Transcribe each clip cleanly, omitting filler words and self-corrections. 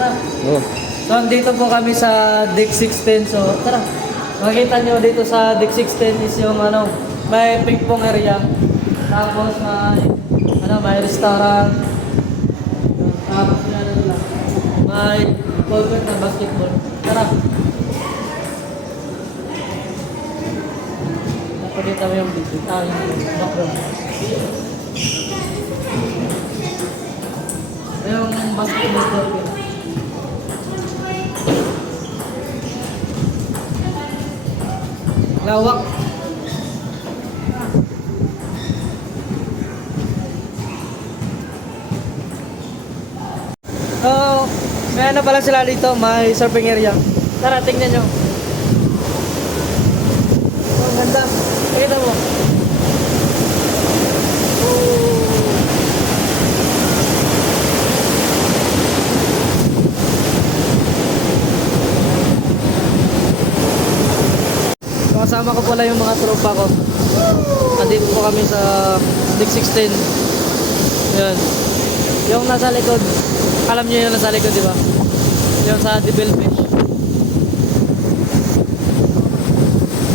Tara. Oh. So, dito po kami sa Deck 610. So, tara. Makikita nyo dito sa Deck 610 is yung ano, may ping pong area. Tapos may restaurant. Tapos may court na basketball. Tara. Napagkita mo yung video. Yung background. Yung basketball court. Lawak. Oh, may ano pala sila dito, may surfing area. Tara, tingnan nyo. Oh, ganda. Nakita mo. Kasama ko pala yung mga tropa ko. Andito po kami sa Deck 16. Yan. Yung nasa likod. Alam niyo yung nasa likod, di ba? Yung sa Devil Fish.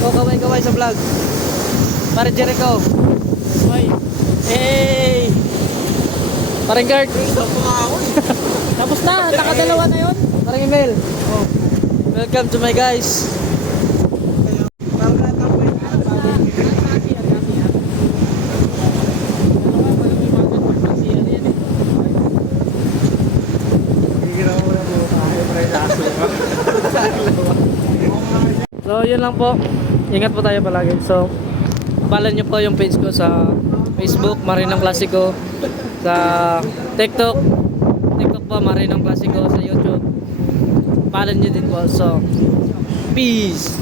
Oh, kaway-kaway sa vlog. Pare Jericho. Hoy. Hey! Parang guard. Tapos na, nakadalawa na yun. Parang email. Oh. Welcome to my guys. So yun lang po. Ingat po tayo palagi. So follow nyo po yung page ko sa Facebook, Marinang Clasico. Sa TikTok po, Marinang Clasico. Sa YouTube, follow nyo din po. So peace.